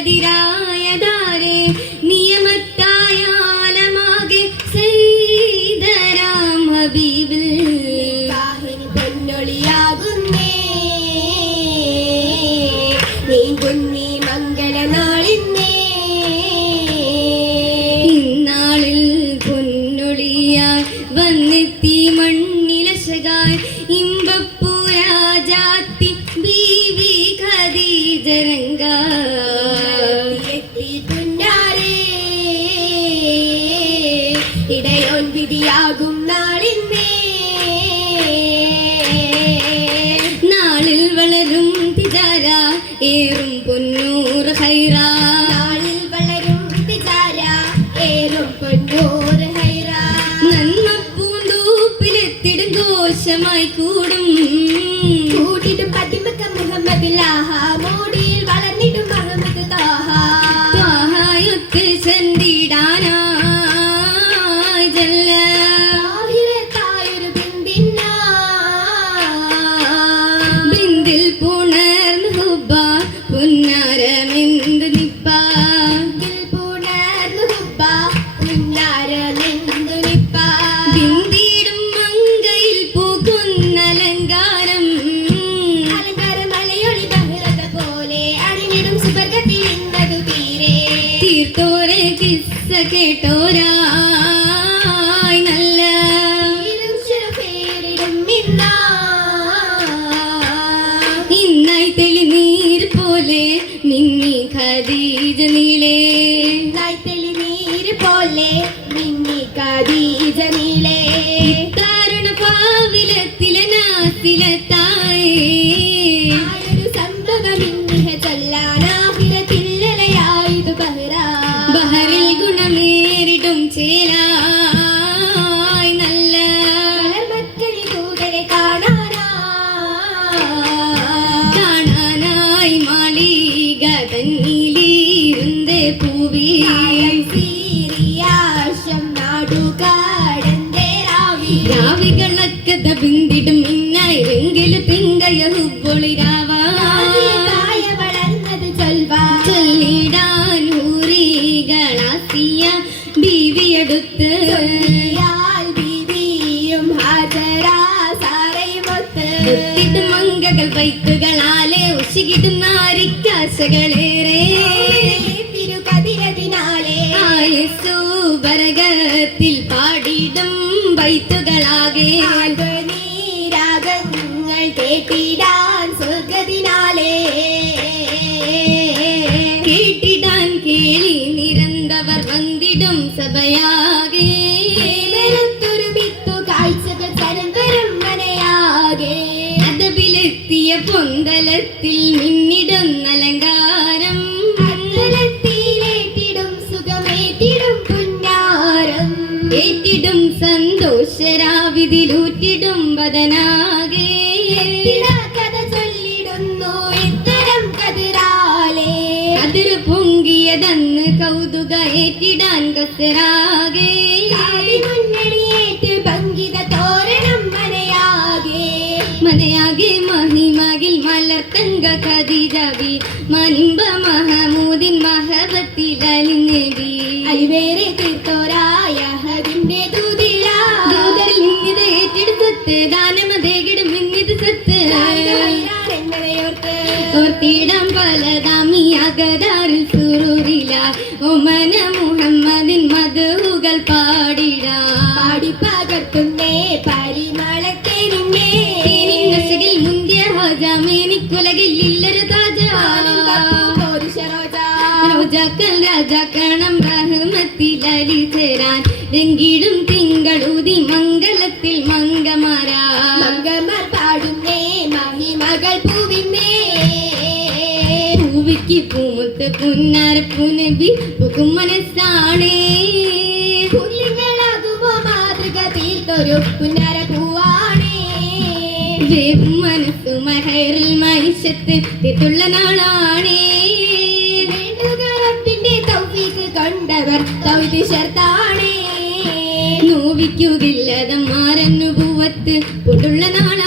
மதிரா വിധിയാകും നാളിന്നേ നാളിൽ വളരും തിതാര ഏറും പൊന്നൂർ ഹൈറ. നാളിൽ വളരും തിതാര ഏറും പൊന്നൂർ ഹൈറ. നന്മ പൂന്തൂപ്പിലെത്തിടും ദോഷമായി കൂടും. കൂട്ടിടും കേട്ടോരായി നല്ല. ഇന്നായി തെളിനീർ പോലെ മിന്നി ഖദീജ നായ്ത്തളി നീര് പോലെ മിന്നി ഖദീജ നീളേ. താരുണ പാവിലത്തിലെ നാസിലത്തായി വൈക്കുകളാലെ അരിക്കാശകളേറെ ആയസു പാടിടും വൈത്തുകളാകെ. രാഗങ്ങൾ കേട്ടിടാൻ സ്വർഗതിനാലെ കേട്ടിടാൻ കേളി നിരന്തവർ വന്നിടും സഭയാകെ ഏറ്റിടും സന്തോഷരാവിതിലൂറ്റിടും എത്തിടാ കഥ ചൊല്ലിടുന്നു ഇത്തരം കതിരാലേ. അതിരു പൊങ്കിയതന്ന് കൗതുക ഏറ്റിടാൻ കസരാകെ. മുന്നണിയേറ്റ് പങ്കിത തോരണം മനയാകെ. മനയാകെ മഹിമകിൽ മലർത്തങ്ക കതിരവി മനിമ്പ മഹമൂദിൻ മഹബത്തിൽ അലിനബി അലിവേറെ എന്നവയോർത്ത് ഓർത്തിടാം പലതാമി അകതാറിൽ സുറുറില. ഒമന മുഹമ്മദിൻ മധുകൾ പാടിട. പാടിപ്പകർത്തുന്നേ പരിമളത്തെ നിന്നേ നശകിൽ മുന്തിയ ഇല്ലൊരു താജ. റോജാക്കൾ രാജാക്കണം റഹ്മത്തിൽ അലി ചേരാൻ. രംഗിടും തിങ്കളൂതി മംഗളത്തിൽ പൂമുത്ത് പുന്നാര പുനബി പുകും മനസ്സാണേ. മാതൃക തീർത്തൊരു പുന്നര പൂവാണേ മനസ്സു മഹറിൽ മനുഷ്യത്ത് തീർത്തുള്ള നാളാണേ. വേണ്ടുകറപ്പിന്റെ തൗഫീക്ക് കണ്ടവർ തൗതി ശർത്താണേ നോവിക്കുകില്ലത മാറന്നു പൂവത്ത് പൊട്ടുള്ള നാളാണേ.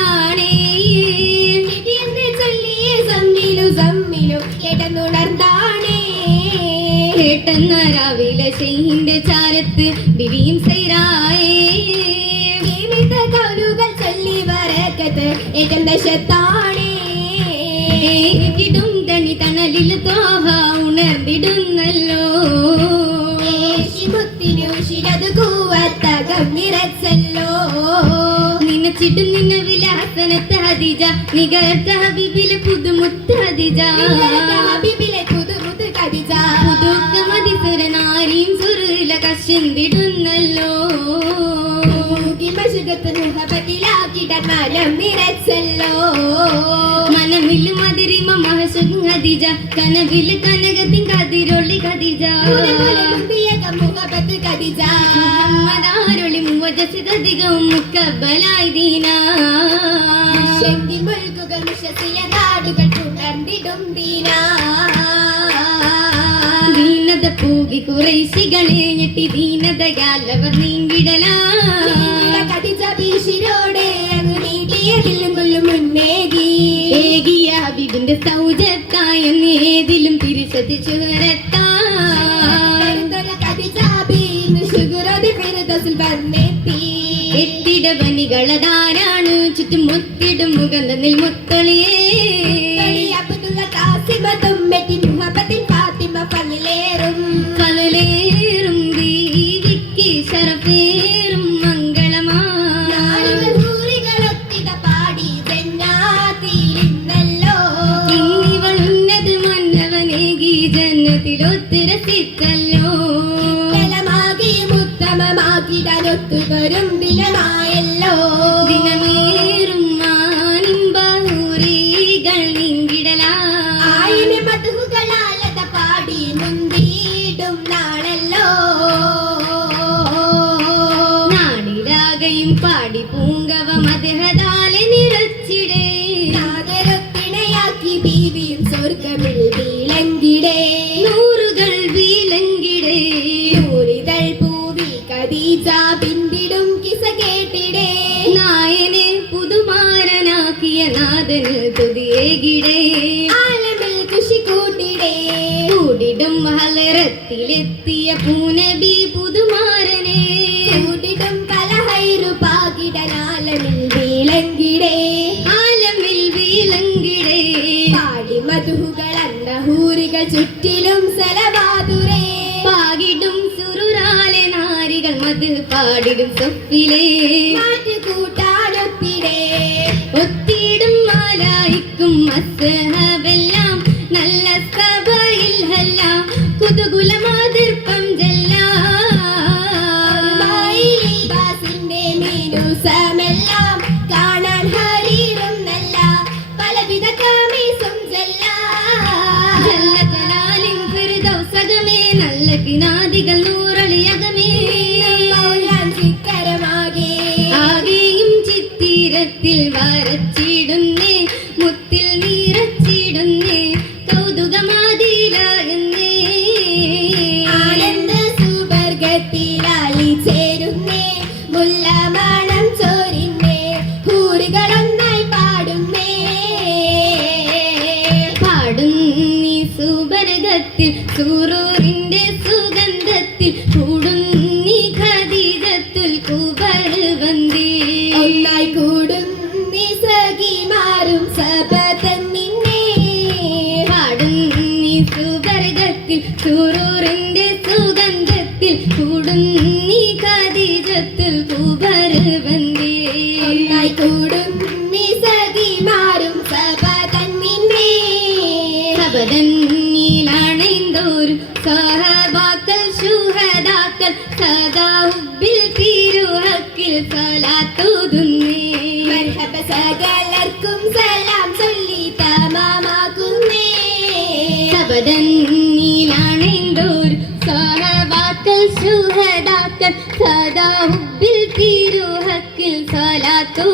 കേട്ടെന്ന രാവിലെ ഷെയ്ഹിന്റെ ചാരത്ത് ബിവിയും സൈറായേ ജീവിത കൗലുകൾ ചൊല്ലി വരക്കത്ത് ഏറ്റം ദശത്താണേ കിടും തണി തണലിൽ തോഹ ഉണർന്നിടുന്നല്ലോ. ഏഷിമുത്തിനു ശിരതു കൂവത്തകം നിറച്ചല്ലോ നിനച്ചിടും നിന്ന വിലാസനത്ത് ഹദിജ നികർത്ത ഹബീബിലെ പുതുമുത്ത് ഹദിജ നിങ്ങളുടെ ഹബീബിലെ പുതുമുത്ത് കദിജ പുതുക്ക മതിസുരനാരിയും സുറില കശിന്തിടുന്നല്ലോ നിറച്ചല്ലോ മനമിൽ മതിരിമ മഹസുഖം ഹദിജ കനവിൽ കനകത്തിൻ കതിരൊള്ളി ഖദിജ മുഹബത്ത് കദിജ മദാരൊളി മുവജസിതധികവും മുക്കബലായി ദീന. ശക്തി മുൽകുകൾ മുഷസില നാടുകൾ തുടർന്നിടും ദീന. ദീനത പൂകി കുറേശികളെ ഞെട്ടി ദീനതയാലവർ നീങ്ങിടലാ നീട്ടിയതിലും കൊല്ലും മുന്നേകി. ഏകിയ ഹബീബിന്റെ സൗജത്തായ ഏതിലും തിരിച്ചതി ചുരത്താ എത്തിട എത്തിടവനികളതാരാണ് ചുറ്റും മുത്തിടും മുഖന്തനിൽ മുത്തൊളിയേ വീളങ്കിടേ നൂറുകൾ വീലങ്കിടേ നൂറിതൾ പൂവി കദീജ പിന്തിടും കിസ കേട്ടിടേ. നായനെ പുതുമാരനാക്കിയ നാഥന് തുതിയേകിടേ ആലമിൽ കുശി കൂട്ടിടേ. കൂടിടും ഹലറത്തിലെത്തിയ പൂനബി പുതുമാരനെ. പാടിടും സൊപ്പിലേ. കൂട്ടാനൊത്തിടേ ഒത്തിടും മാലായിക്കും അസ്ഹബെല്ലാം സുബർഗത്തിൽ സൂറൂറിന്റെ സുഗന്ധത്തിൽ കൂടുന്നി ഖദീജത്തുൽ കുബർ വന്ദി ഒന്നായി കൂടും നിസകി മാറും സബതൻ നിന്നെ. പാടും സുവർഗത്തിൽ സുബർഗത്തിൽ സുഗന്ധത്തിൽ കൂടും സലാത്തുതുന്നേ മർഹബ സകലർക്കും സലാം ചൊല്ലി തമാമാക്കുന്നേ സബദന്നീലാണെന്തോരും സഹബാക്കൾ ശുഹദാക്കൾ സദാ ഹുബ്ബിൽ തിരുഹക്കിൽ സലാത്തു